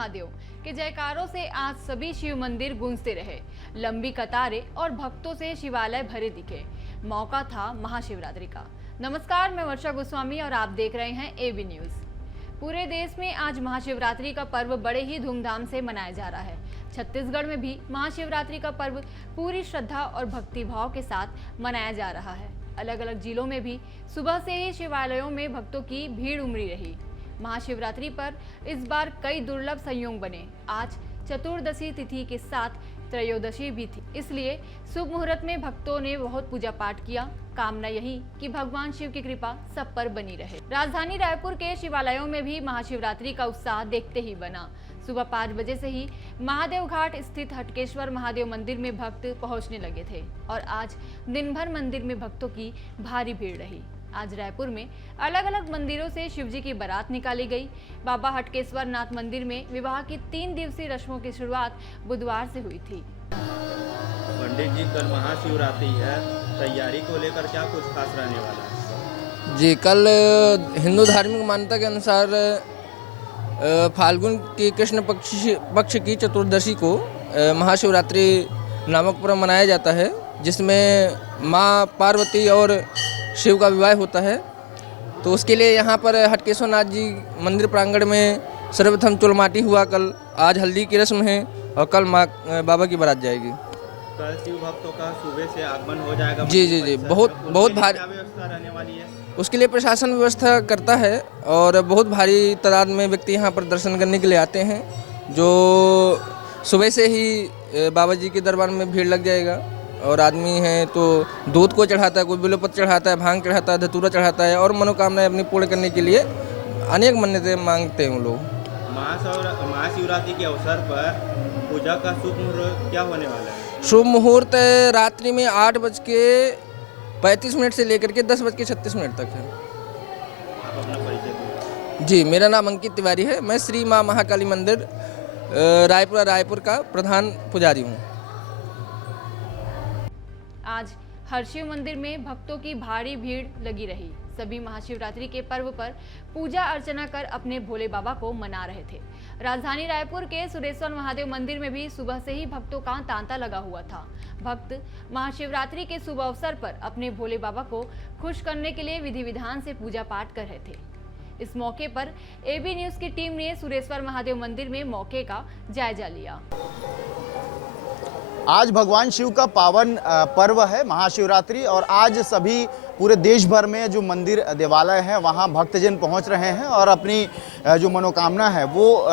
महादेव के जयकारों से आज सभी शिव मंदिर गूंजते रहे। लंबी कतारें और भक्तों से शिवालय भरे दिखे। मौका था महाशिवरात्रि का। नमस्कार, मैं वर्षा गोस्वामी और आप देख रहे हैं एबी न्यूज। पूरे देश में आज महाशिवरात्रि का पर्व बड़े ही धूमधाम से मनाया जा रहा है। छत्तीसगढ़ में भी महाशिवरात्रि का पर्व पूरी श्रद्धा और भक्ति भाव के साथ मनाया जा रहा है। अलग अलग जिलों में भी सुबह से ही शिवालयों में भक्तों की भीड़ उमड़ी रही। महाशिवरात्रि पर इस बार कई दुर्लभ संयोग बने। आज चतुर्दशी तिथि के साथ त्रयोदशी भी थी, इसलिए शुभ मुहूर्त में भक्तों ने बहुत पूजा पाठ किया। कामना यही कि भगवान शिव की कृपा सब पर बनी रहे। राजधानी रायपुर के शिवालयों में भी महाशिवरात्रि का उत्साह देखते ही बना। सुबह 5 बजे से ही महादेव घाट स्थित हटकेश्वर महादेव मंदिर में भक्त पहुंचने लगे थे और आज दिन भर मंदिर में भक्तों की भारी भीड़ रही। आज रायपुर में अलग अलग मंदिरों से शिवजी की बारात निकाली गई। बाबा हटकेश्वर नाथ मंदिर में विवाह की 3 दिवसीय रस्मों की शुरुआत बुधवार से हुई थी। पंडित जी, कल महाशिवरात्रि है, तैयारी को लेकर क्या कुछ खास रहने वाला है? जी, कल हिंदू धार्मिक मान्यता के अनुसार फाल्गुन की कृष्ण पक्ष की चतुर्दशी को महाशिवरात्रि नामक पर्व मनाया जाता है, जिसमें माँ पार्वती और शिव का विवाह होता है। तो उसके लिए यहाँ पर हटकेश्वर नाथ जी मंदिर प्रांगण में सर्वप्रथम चुलमाटी हुआ। कल आज हल्दी की रस्म है और कल माँ बाबा की बारात जाएगी। कल शिव भक्तों का सुबह से आगमन हो जाएगा। जी, बहुत भारी व्यवस्था रहने वाली है। उसके लिए प्रशासन व्यवस्था करता है और बहुत भारी तादाद में व्यक्ति यहाँ पर दर्शन करने के लिए आते हैं। जो सुबह से ही बाबा जी के दरबार में भीड़ लग जाएगा और आदमी है तो दूध को चढ़ाता है, कोई बिल्वपत्र चढ़ाता है, भांग चढ़ाता है, धतूरा चढ़ाता है और मनोकामनाएं अपनी पूर्ण करने के लिए अनेक मन्नतें मांगते हैं लोग। महाशिवरात्रि के अवसर पर पूजा का शुभ मुहूर्त क्या होने वाला है? शुभ मुहूर्त रात्रि में 8:35 से लेकर के 10:36 तक है। आप अपना परिचय दीजिए। जी, मेरा नाम अंकित तिवारी है। मैं श्री माँ महाकाली मंदिर रायपुर का प्रधान पुजारी हूँ। आज हर शिव मंदिर में भक्तों की भारी भीड़ लगी रही। सभी महाशिवरात्रि के पर्व पर पूजा अर्चना कर अपने भोले बाबा को मना रहे थे। राजधानी रायपुर के सुरेश्वर महादेव मंदिर में भी सुबह से ही भक्तों का तांता लगा हुआ था। भक्त महाशिवरात्रि के शुभ अवसर पर अपने भोले बाबा को खुश करने के लिए विधि विधान से पूजा पाठ कर रहे थे। इस मौके पर एबी न्यूज की टीम ने सुरेश्वर महादेव मंदिर में मौके का जायजा लिया। आज भगवान शिव का पावन पर्व है महाशिवरात्रि और आज सभी पूरे देश भर में जो मंदिर देवालय हैं वहाँ भक्तजन पहुँच रहे हैं और अपनी जो मनोकामना है वो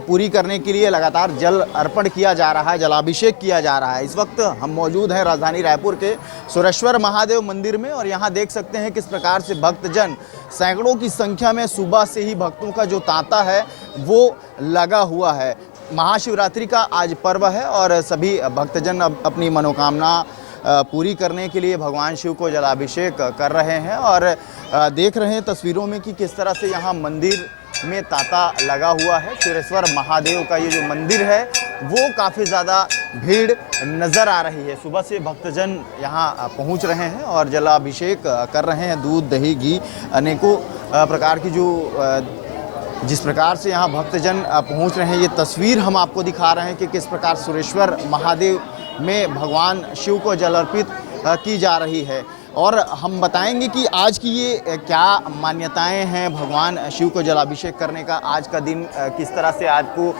पूरी करने के लिए लगातार जल अर्पण किया जा रहा है, जलाभिषेक किया जा रहा है। इस वक्त हम मौजूद हैं राजधानी रायपुर के सुरेश्वर महादेव मंदिर में और यहाँ देख सकते हैं किस प्रकार से भक्तजन सैकड़ों की संख्या में सुबह से ही भक्तों का जो तांता है वो लगा हुआ है। महाशिवरात्रि का आज पर्व है और सभी भक्तजन अपनी मनोकामना पूरी करने के लिए भगवान शिव को जलाभिषेक कर रहे हैं और देख रहे हैं तस्वीरों में कि किस तरह से यहाँ मंदिर में तांता लगा हुआ है। सुरेश्वर महादेव का ये जो मंदिर है वो काफ़ी ज़्यादा भीड़ नज़र आ रही है। सुबह से भक्तजन यहाँ पहुँच रहे हैं और जलाभिषेक कर रहे हैं। दूध, दही, घी अनेकों प्रकार की जो जिस प्रकार से यहाँ भक्तजन पहुँच रहे हैं, ये तस्वीर हम आपको दिखा रहे हैं कि किस प्रकार सुरेश्वर महादेव में भगवान शिव को जल अर्पित की जा रही है। और हम बताएंगे कि आज की ये क्या मान्यताएं हैं भगवान शिव को जलाभिषेक करने का। आज का दिन किस तरह से आपको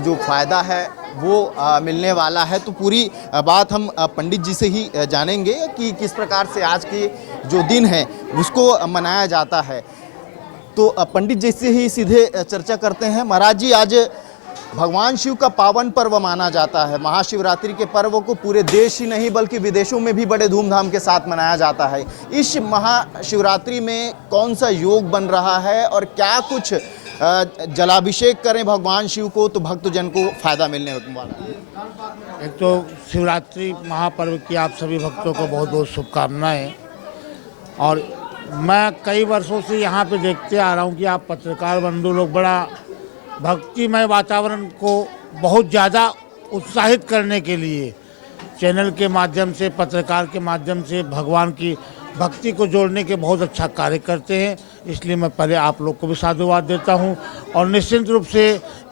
जो फ़ायदा है वो मिलने वाला है। तो पूरी बात हम पंडित जी से ही जानेंगे कि किस प्रकार से आज की जो दिन है उसको मनाया जाता है। तो पंडित जी से ही सीधे चर्चा करते हैं। महाराज जी, आज भगवान शिव का पावन पर्व माना जाता है। महाशिवरात्रि के पर्व को पूरे देश ही नहीं बल्कि विदेशों में भी बड़े धूमधाम के साथ मनाया जाता है। इस महाशिवरात्रि में कौन सा योग बन रहा है और क्या कुछ जलाभिषेक करें भगवान शिव को तो भक्तजन को फायदा मिलने वाला है? एक तो शिवरात्रि महापर्व की आप सभी भक्तों को बहुत बहुत शुभकामनाएं। और मैं कई वर्षों से यहाँ पे देखते आ रहा हूँ कि आप पत्रकार बंधु लोग बड़ा भक्तिमय वातावरण को बहुत ज़्यादा उत्साहित करने के लिए चैनल के माध्यम से, पत्रकार के माध्यम से भगवान की भक्ति को जोड़ने के बहुत अच्छा कार्य करते हैं। इसलिए मैं पहले आप लोग को भी साधुवाद देता हूं। और निश्चित रूप से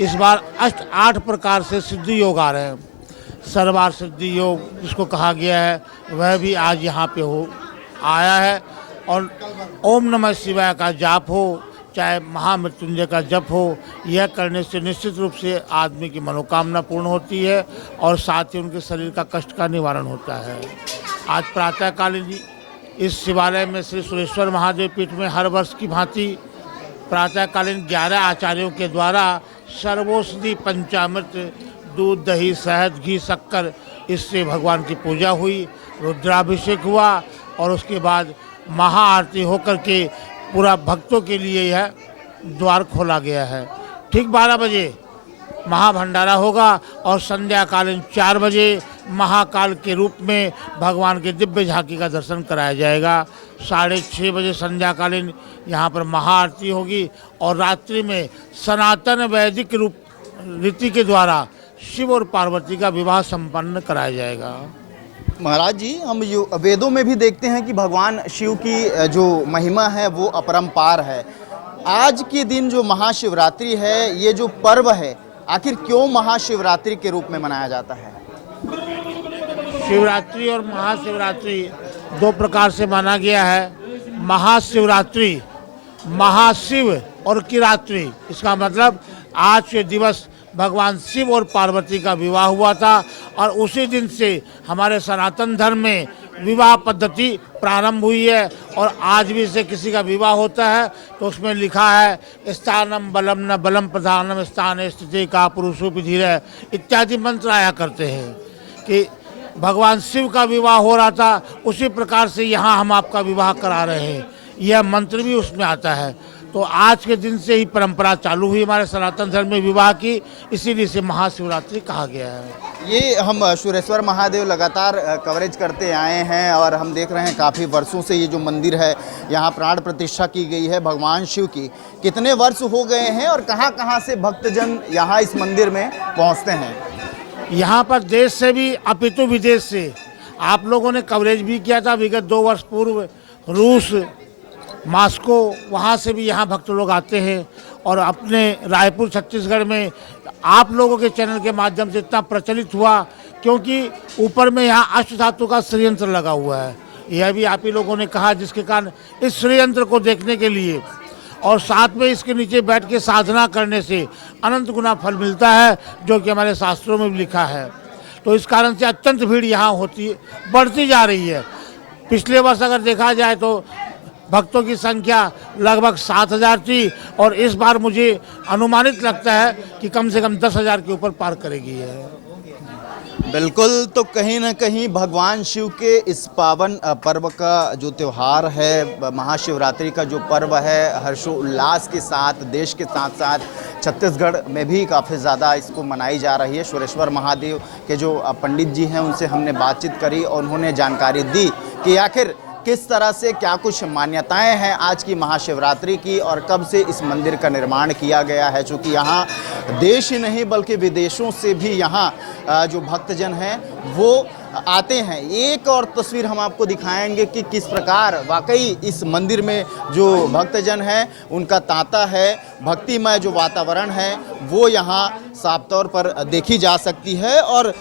इस बार 8 प्रकार से सिद्धि योग आ रहे हैं। सर्वार सिद्धि योग जिसको कहा गया है वह भी आज यहाँ पे आया है। और ओम नमः शिवाय का जाप हो, चाहे महामृत्युंजय का जप हो, यह करने से निश्चित रूप से आदमी की मनोकामना पूर्ण होती है और साथ ही उनके शरीर का कष्ट का निवारण होता है। आज प्रातःकालीन इस शिवालय में श्री सुरेश्वर महादेव पीठ में हर वर्ष की भांति प्रातःकालीन 11 आचार्यों के द्वारा सर्वौषधि पंचामृत, दूध, दही, शहद, घी, शक्कर, इससे भगवान की पूजा हुई, रुद्राभिषेक हुआ और उसके बाद महाआरती होकर के पूरा भक्तों के लिए यह द्वार खोला गया है। ठीक 12 बजे महाभंडारा होगा और संध्याकालीन 4 बजे महाकाल के रूप में भगवान के दिव्य झांकी का दर्शन कराया जाएगा। 6:30 बजे संध्याकालीन यहाँ पर महाआरती होगी और रात्रि में सनातन वैदिक रूप रीति के द्वारा शिव और पार्वती का विवाह संपन्न कराया जाएगा। महाराज जी, हम जो वेदों में भी देखते हैं कि भगवान शिव की जो महिमा है वो अपरंपार है। आज के दिन जो महाशिवरात्रि है, ये जो पर्व है, आखिर क्यों महाशिवरात्रि के रूप में मनाया जाता है? शिवरात्रि और महाशिवरात्रि 2 प्रकार से माना गया है। महाशिवरात्रि, महाशिव और किरात्रि, इसका मतलब आज के दिवस भगवान शिव और पार्वती का विवाह हुआ था और उसी दिन से हमारे सनातन धर्म में विवाह पद्धति प्रारंभ हुई है। और आज भी से किसी का विवाह होता है तो उसमें लिखा है स्थानम बलम न बलम प्रधानम स्थान स्थिति का पुरुषों धीरे इत्यादि मंत्र आया करते हैं कि भगवान शिव का विवाह हो रहा था, उसी प्रकार से यहाँ हम आपका विवाह करा रहे हैं, यह मंत्र भी उसमें आता है। तो आज के दिन से ही परंपरा चालू हुई हमारे सनातन धर्म में विवाह की, इसीलिए इसे महाशिवरात्रि कहा गया है। ये हम सुरेश्वर महादेव लगातार कवरेज करते आए हैं और हम देख रहे हैं काफ़ी वर्षों से ये जो मंदिर है यहाँ प्राण प्रतिष्ठा की गई है भगवान शिव की। कितने वर्ष हो गए हैं और कहाँ से भक्तजन यहाँ इस मंदिर में पहुँचते हैं? यहाँ पर देश से भी अपितु विदेश से आप लोगों ने कवरेज भी किया था विगत 2 वर्ष पूर्व। रूस, मॉस्को, वहाँ से भी यहाँ भक्त लोग आते हैं और अपने रायपुर छत्तीसगढ़ में आप लोगों के चैनल के माध्यम से इतना प्रचलित हुआ क्योंकि ऊपर में यहाँ अष्टधातु का श्रीयंत्र लगा हुआ है। यह भी आप ही लोगों ने कहा, जिसके कारण इस श्रीयंत्र को देखने के लिए और साथ में इसके नीचे बैठ के साधना करने से अनंत गुना फल मिलता है, जो कि हमारे शास्त्रों में भी लिखा है। तो इस कारण से अत्यंत भीड़ यहाँ होती बढ़ती जा रही है। पिछले वर्ष अगर देखा जाए तो भक्तों की संख्या लगभग 7,000 थी और इस बार मुझे अनुमानित लगता है कि कम से कम 10,000 के ऊपर पार करेगी है। बिल्कुल, तो कहीं ना कहीं भगवान शिव के इस पावन पर्व का जो त्यौहार है, महाशिवरात्रि का जो पर्व है, हर्षोल्लास के साथ देश के साथ साथ छत्तीसगढ़ में भी काफ़ी ज़्यादा इसको मनाई जा रही है। सुरेश्वर महादेव के जो पंडित जी हैं उनसे हमने बातचीत करी और उन्होंने जानकारी दी कि आखिर किस तरह से क्या कुछ मान्यताएं हैं आज की महाशिवरात्रि की और कब से इस मंदिर का निर्माण किया गया है। चूँकि यहाँ देश ही नहीं बल्कि विदेशों से भी यहाँ जो भक्तजन हैं वो आते हैं। एक और तस्वीर हम आपको दिखाएंगे कि किस प्रकार वाकई इस मंदिर में जो भक्तजन हैं उनका तांता है, भक्तिमय जो वातावरण है वो यहाँ साफ तौर पर देखी जा सकती है और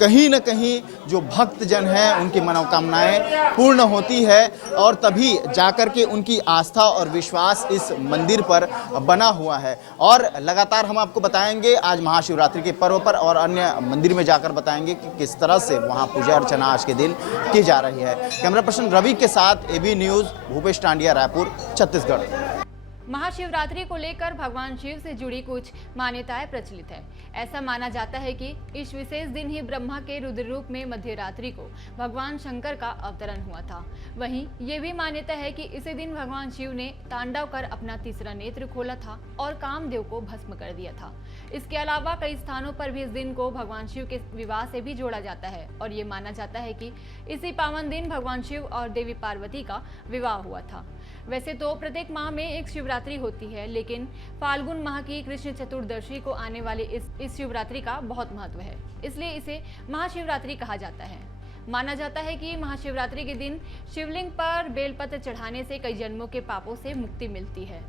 कहीं न कहीं जो भक्तजन हैं उनकी मनोकामनाएं पूर्ण होती है और तभी जाकर के उनकी आस्था और विश्वास इस मंदिर पर बना हुआ है। और लगातार हम आपको बताएंगे आज महाशिवरात्रि के पर्व पर और अन्य मंदिर में जाकर बताएंगे कि किस तरह से वहाँ पूजा अर्चना आज के दिन की जा रही है। कैमरा पर्सन रवि के साथ एबी न्यूज़, भूपेश टांडिया, रायपुर, छत्तीसगढ़। महाशिवरात्रि को लेकर भगवान शिव से जुड़ी कुछ मान्यताएं प्रचलित है। ऐसा माना जाता है कि इस विशेष दिन ही ब्रह्मा के रुद्र रूप में मध्यरात्रि को भगवान शंकर का अवतरण हुआ था। वहीं ये भी मान्यता है कि इसी दिन भगवान शिव ने तांडव कर अपना तीसरा नेत्र खोला था और कामदेव को भस्म कर दिया था। इसके अलावा कई स्थानों पर भी इस दिन को भगवान शिव के विवाह से भी जोड़ा जाता है और ये माना जाता है कि इसी पावन दिन भगवान शिव और देवी पार्वती का विवाह हुआ था। वैसे तो प्रत्येक माह में एक शिवरात्रि होती है, लेकिन फाल्गुन माह की कृष्ण चतुर्दशी को आने वाली इस शिवरात्रि का बहुत महत्व है, इसलिए इसे महाशिवरात्रि कहा जाता है। माना जाता है कि महाशिवरात्रि के दिन शिवलिंग पर बेलपत्र चढ़ाने से कई जन्मों के पापों से मुक्ति मिलती है।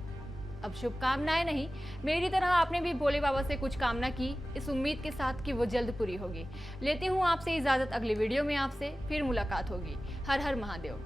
अब शुभकामनाएं नहीं, मेरी तरह आपने भी भोले बाबा से कुछ कामना की, इस उम्मीद के साथ कि वो जल्द पूरी होगी। लेती हूँ आपसे इजाजत, अगली वीडियो में आपसे फिर मुलाकात होगी। हर हर महादेव।